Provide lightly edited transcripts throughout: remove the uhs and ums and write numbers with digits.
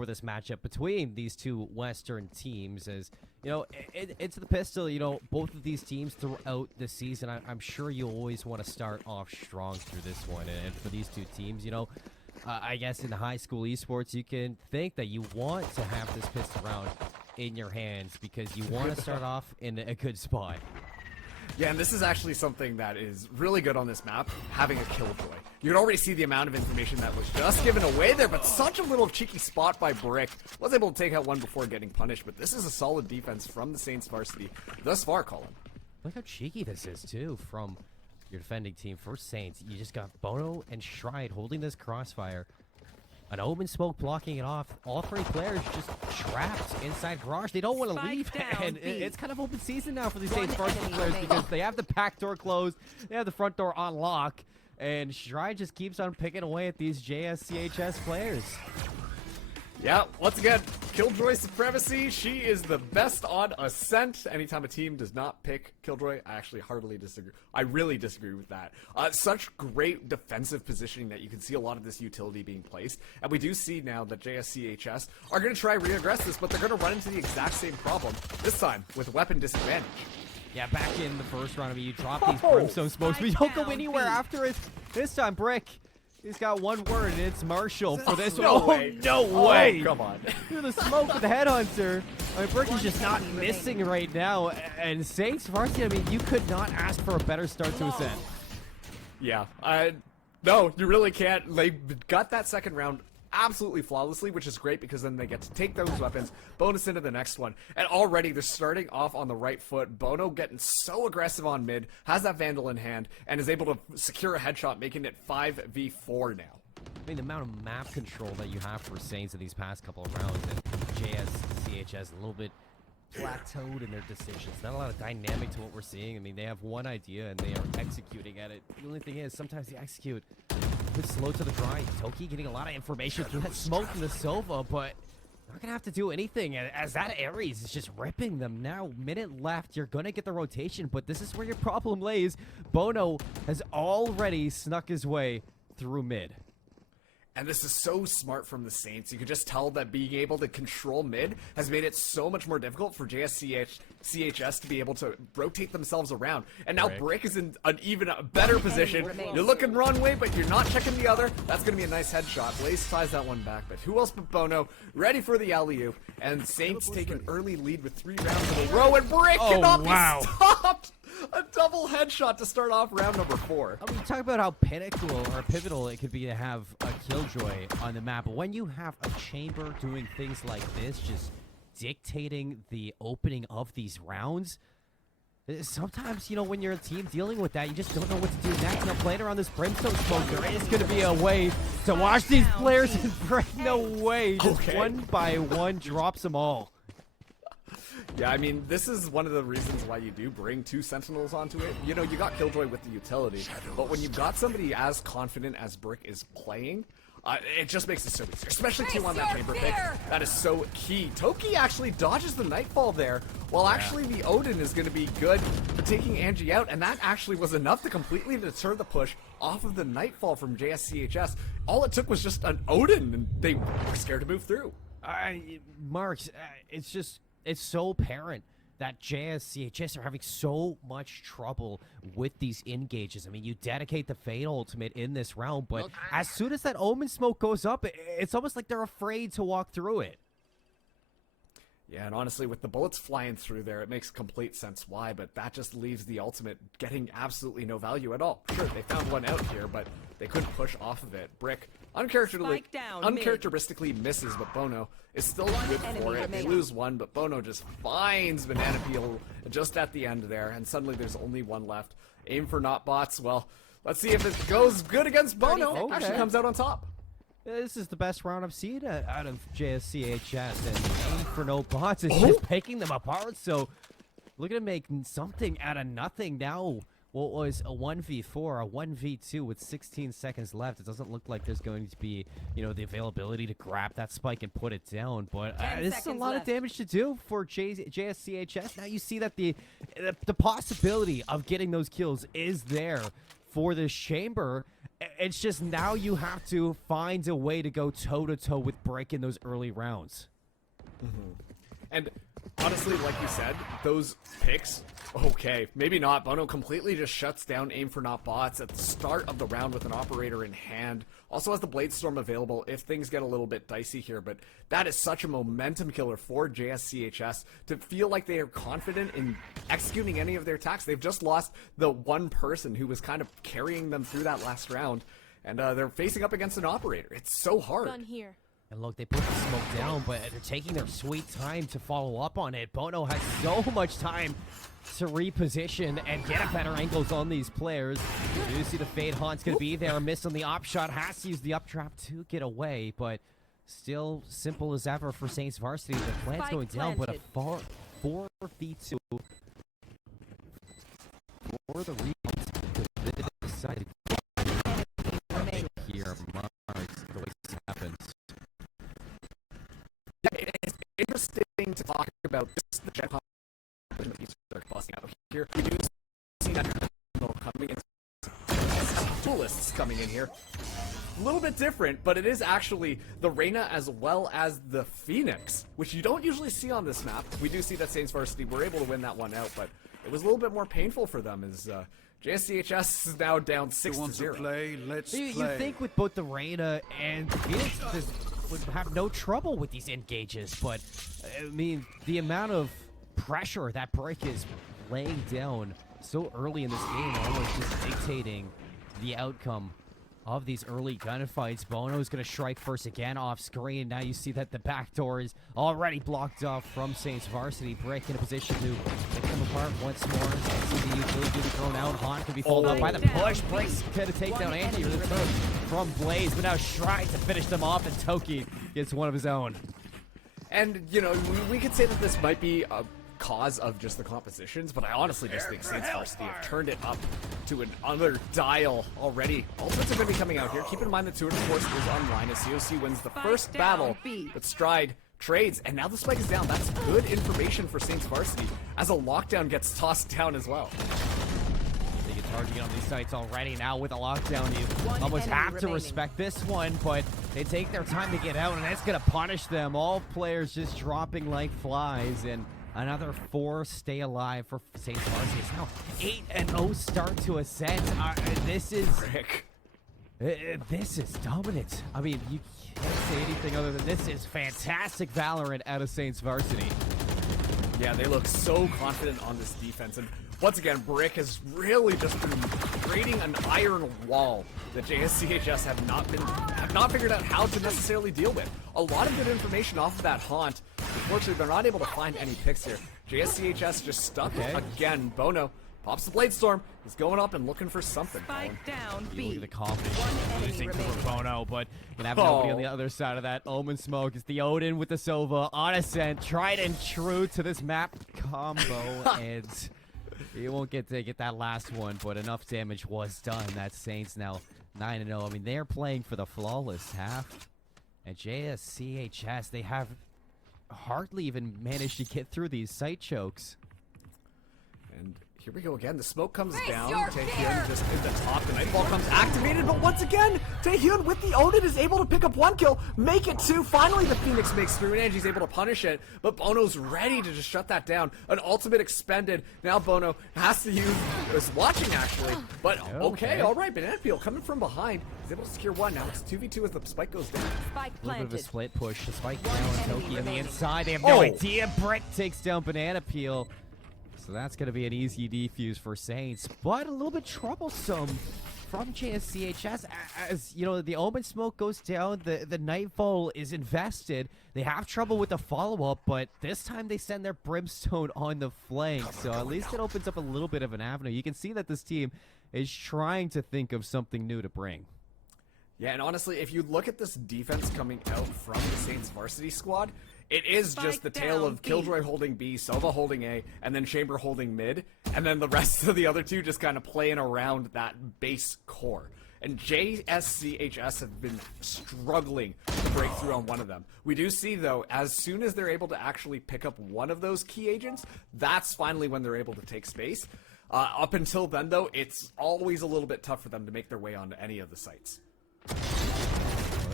for this matchup between these two Western teams. As you know, it's the pistol. You know, both of these teams throughout the season, I'm sure you always want to start off strong through this one. And for these two teams, you know, I guess in high school esports, you can think that you want to have this pistol round in your hands because you want to start off in a good spot. Yeah, and this is actually something that is really good on this map, having a killjoy. You can already see the amount of information that was just given away there, but such a little cheeky spot by Brick. Was able to take out one before getting punished, but this is a solid defense from the Saints varsity thus far, Colin. Look how cheeky this is, too, from your defending team. For Saints, you just got Bono and Stride holding this crossfire. An Omen smoke blocking it off. All three players just trapped inside garage. They don't want to leave. And it's kind of open season now for these Saints varsity players because they have the back door closed. They have the front door on lock. And Stride just keeps on picking away at these JSCHS players. Yeah, once again, Killjoy supremacy. She is the best on Ascent. Anytime a team does not pick Killjoy, I actually heartily disagree. I really disagree with that. Such great defensive positioning that you can see a lot of this utility being placed. And we do see now that JSCHS are going to try re-aggress this, but they're going to run into the exact same problem, this time with weapon disadvantage. Yeah, back in the first round, I mean, you drop these brimstone smokes, but you don't go anywhere after it. This time, Brick. He's got one word, and it's Marshall for this one. No way. No way! Oh, come on. Through the smoke with the Headhunter. I mean, Brick is just not missing right now. And Saints Varsity, I mean, you could not ask for a better start to Ascent. Yeah, no, you really can't. They got that second round absolutely flawlessly, which is great because then they get to take those weapons, bonus into the next one, and already they're starting off on the right foot. Bono getting so aggressive on mid, has that Vandal in hand, and is able to secure a headshot, making it 5v4 now. I mean, the amount of map control that you have for Saints in these past couple of rounds, and JSCHS a little bit plateaued in their decisions. Not a lot of dynamic to what we're seeing. I mean, they have one idea and they are executing at it. The only thing is, sometimes they execute a bit slow to the dry. Toki getting a lot of information through that smoke from the Sova, but not gonna have to do anything as that Ares is just ripping them now. Minute left, you're gonna get the rotation, but this is where your problem lays. Bono has already snuck his way through mid. And this is so smart from the Saints. You could just tell that being able to control mid has made it so much more difficult for JSCHS to be able to rotate themselves around. And now Brick is in an even better position. You're looking one way, but you're not checking the other. That's going to be a nice headshot. Blaze ties that one back, but who else but Bono ready for the alley-oop. And Saints take an early lead with 3 rounds in a row, and Brick cannot be stopped! A double headshot to start off round number 4. I mean, talk about how pinnacle or pivotal it could be to have a Killjoy on the map. But when you have a chamber doing things like this, just dictating the opening of these rounds, sometimes, you know, when you're a team dealing with that, you just don't know what to do next. Now, playing around this brimstone smoke, there is going to be a way to watch these players and break. No way. Just one by one drops them all. Yeah, I mean, this is one of the reasons why you do bring 2 Sentinels onto it. You know, you got Killjoy with the utility, but when you've got somebody as confident as Brick is playing, it just makes it so easy, especially 2 on that chamber pick. That is so key. Toki actually dodges the Nightfall there, while actually the Odin is going to be good for taking Angie out, and that actually was enough to completely deter the push off of the Nightfall from JSCHS. All it took was just an Odin, and they were scared to move through. Marks, it's so apparent that JSCHS are having so much trouble with these engages. I mean, you dedicate the Fate ultimate in this round, but as soon as that Omen smoke goes up, it's almost like they're afraid to walk through it. Yeah, and honestly, with the bullets flying through there, it makes complete sense why, but that just leaves the ultimate getting absolutely no value at all. Sure, they found one out here, but they couldn't push off of it. Brick uncharacteristically misses, but Bono is still good for it. They lose one, but Bono just finds Banana Peel just at the end there, and suddenly there's only one left. Aim for not bots. Well, let's see if it goes good against Bono. Actually comes out on top. This is the best round I've seen out of JSCHS, and Aim for no bots is just picking them apart. So look at make something out of nothing now. What was a 1v4, a 1v2 with 16 seconds left. It doesn't look like there's going to be, you know, the availability to grab that spike and put it down. But this is a lot of damage to do for JSCHS. Now you see that the possibility of getting those kills is there for this chamber. It's just now you have to find a way to go toe-to-toe with Brick in those early rounds. And honestly, like you said, those picks, okay, maybe not. Bono completely just shuts down aim for not bots at the start of the round with an operator in hand. Also has the Blade Storm available if things get a little bit dicey here, but that is such a momentum killer for JSCHS to feel like they are confident in executing any of their attacks. They've just lost the one person who was kind of carrying them through that last round, and they're facing up against an operator. It's so hard. Gun here. And look, they put the smoke down, but they're taking their sweet time to follow up on it. Bono has so much time to reposition and get better angles on these players. You do see the Fade Haunt's going to be there. Missed on the op shot. Has to use the up trap to get away, but still simple as ever for Saints Varsity. The plan's Spike going down, but a planted. 4v2 for the rebound. This side here, Mars, the way this happens. It's interesting to talk about just the jet competition that these are busting out here. We do see that coming in. Duelists coming in here. A little bit different, but it is actually the Reyna as well as the Phoenix, which you don't usually see on this map. We do see that Saints Varsity were able to win that one out, but it was a little bit more painful for them as JSCHS is now down 6-0. Play, let's You play. think with both the Reyna and Phoenix would have no trouble with these engages, but I mean, the amount of pressure that Brick is laying down so early in this game, almost just dictating the outcome of these early gunfights. Bono's going to strike first again off screen. Now you see that the back door is already blocked off from Saints Varsity. Brick in a position to pick them apart once more. See the utility being thrown out. Haunt can be followed up by the push. Brick's going to take down Andy with a turn from Blaze, but now Shrine to finish them off, and Toki gets one of his own. And, you know, we could say that this might be a cause of just the compositions, but I honestly just think Saints Varsity have turned it up to another dial already. Ultimates are going to be coming out here. Keep in mind that 200 Force is online as COC wins the first battle, but Stride trades, and now the spike is down. That's good information for Saints Varsity as a lockdown gets tossed down as well. They get targeted on these sites already. Now with a lockdown, you almost enemy have to remaining. respect this one, but they take their time to get out, and that's going to punish them. All players just dropping like flies, and another 4 stay alive for Saints Varsity. It's now 8-0 start to ascent. This is Rick. this is dominant. I mean, you can't say anything other than this is fantastic Valorant out of Saints Varsity. Yeah, they look so confident on this defense, and once again, Brick has really just been creating an iron wall that JSCHS have not figured out how to necessarily deal with. A lot of good information off of that Haunt. Unfortunately, they're not able to find any picks here. JSCHS just stuck again. Bono pops the Blade Storm. He's going up and looking for something. Colin. Spike down You look B. at the confidence enemy losing to remaining. Bono, but gonna have nobody on the other side of that. Omen Smoke is the Odin with the Sova on ascent, tried and true to this map combo, and you won't get to get that last one, but enough damage was done. That Saints now 9-0. I mean, they're playing for the flawless half, and JSCHS, they have hardly even managed to get through these site chokes. And here we go again. The smoke comes down. Taehyun just in the top. The Nightfall comes activated, but once again, Taehyun with the Odin is able to pick up 1 kill, make it 2. Finally, the Phoenix makes through, and Angie's able to punish it, but Bono's ready to just shut that down. An ultimate expended. Now Bono has to use, is watching actually, but okay, all right. Banana Peel coming from behind. He's able to secure 1. Now it's 2v2 as the spike goes down. Spike A little bit of a planted. split push. The spike One down. enemy Toki on the remaining. inside. They have no Oh. idea. Brick takes down Banana Peel. So that's going to be an easy defuse for Saints. But a little bit troublesome from JSCHS. As, you know, the Omen Smoke goes down. The Nightfall is invested. They have trouble with the follow-up, but this time they send their Brimstone on the flank. So at least it opens up a little bit of an avenue. You can see that this team is trying to think of something new to bring. Yeah, and honestly, if you look at this defense coming out from the Saints Varsity squad, it is just the tale of Killjoy holding B, Sova holding A, and then Chamber holding mid, and then the rest of the other two just kind of playing around that base core. And JSCHS have been struggling to break through on one of them. We do see, though, as soon as they're able to actually pick up one of those key agents, that's finally when they're able to take space. Up until then, though, it's always a little bit tough for them to make their way onto any of the sites. Well,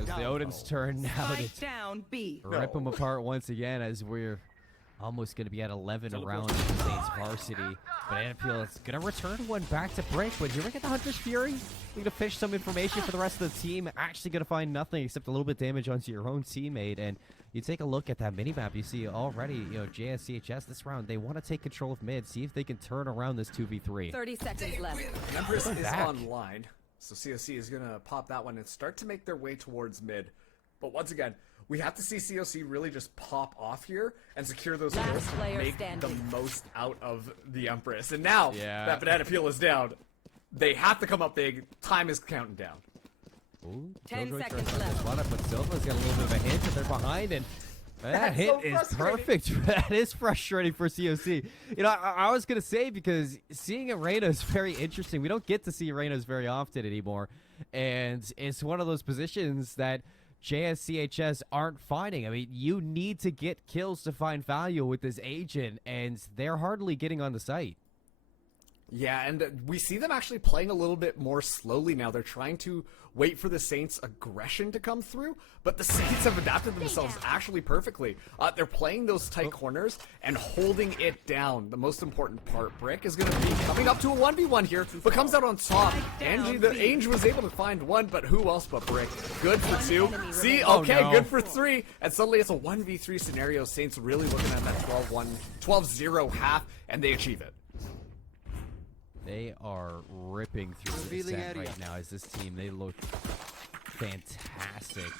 it's the Odin's turn now to down B. rip them apart once again, as we're almost going to be at 11 around Saints Varsity. But Anapil is going to return one back to Brick. But here we get the Hunter's Fury. We're going to fish some information for the rest of the team. Actually going to find nothing except a little bit of damage onto your own teammate. And you take a look at that minimap, you see already, JSCHS this round, they want to take control of mid, see if they can turn around this 2v3. 30 seconds left. Empress is back. online, so COC is going to pop that one and start to make their way towards mid. But once again, we have to see COC really just pop off here and secure those Last kills, player make standing. the most out of the Empress. And now that banana peel is down, they have to come up big. Time is counting down. Ooh, 10 Killjoy seconds turns on this left. one up, but Silva's got a little bit of a hit, and they're behind, and that That's hit so is frustrating. perfect. That is frustrating for COC. I was going to say, because seeing Arena is very interesting. We don't get to see Arenas very often anymore, and it's one of those positions that JSCHS aren't finding. I mean, you need to get kills to find value with this agent, and they're hardly getting on the site. Yeah, and we see them actually playing a little bit more slowly now. They're trying to wait for the Saints' aggression to come through, but the Saints have adapted themselves actually perfectly. They're playing those tight corners and holding it down. The most important part, Brick, is going to be coming up to a 1v1 here, but comes out on top. Angie, the Ange was able to find one, but who else but Brick? Good for two. See, okay, no. good for three. And suddenly it's a 1v3 scenario. Saints really looking at that 12-0 half, and they achieve it. They are ripping through the set right now as this team. They look fantastic.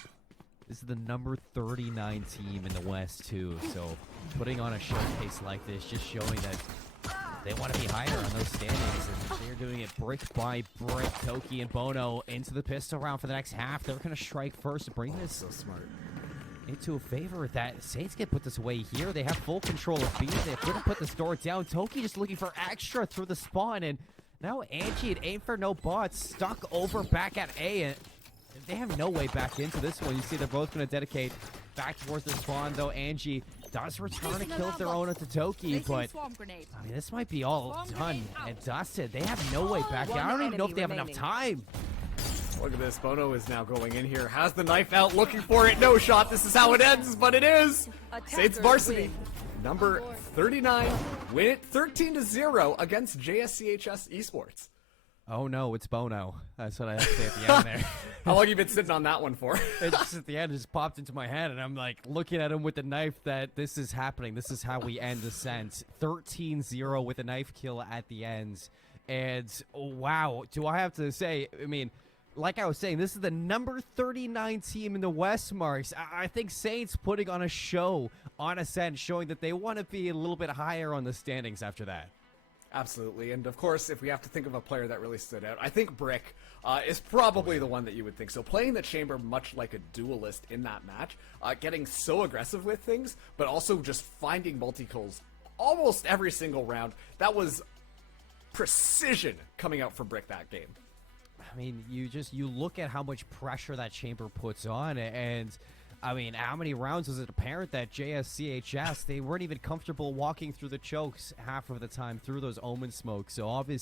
This is the number 39 team in the West, too. So putting on a showcase like this, just showing that they want to be higher on those standings. And they're doing it brick by brick. Toki and Bono into the pistol round for the next half. They're going to strike first to bring this So smart. into a favor. That Saints can put this away here. They have full control of B. They're going to put this door down. Toki just looking for extra through the spawn, and now Angie and Aim for No Bots stuck over back at A, and they have no way back into this one. You see they're both going to dedicate back towards the spawn, though Angie does return a kill of their own into Toki, but I mean, this might be all done and dusted. They have no way back. I don't even know if they have enough time. Look at this. Bono is now going in here. Has the knife out, looking for it. No shot. This is how it ends, but it is. Saints Varsity, number 39, win it 13-0 against JSCHS Esports. Oh no, it's Bono. That's what I have to say at the end there. How long you been sitting on that one for? It just at the end just popped into my head, and I'm like looking at him with the knife that this is happening. This is how we end Ascent. 13-0 with a knife kill at the end. And wow, do I have to say, I mean, like I was saying, this is the number 39 team in the West, Marks. I think Saints putting on a show on Ascent, showing that they want to be a little bit higher on the standings after that. Absolutely, and of course, if we have to think of a player that really stood out, I think Brick is probably the one that you would think. So playing the Chamber much like a duelist in that match, getting so aggressive with things, but also just finding multi-kills almost every single round. That was precision coming out for Brick that game. I mean, you look at how much pressure that Chamber puts on, and I mean, how many rounds was it apparent that JSCHS, they weren't even comfortable walking through the chokes half of the time through those Omen smokes. So obviously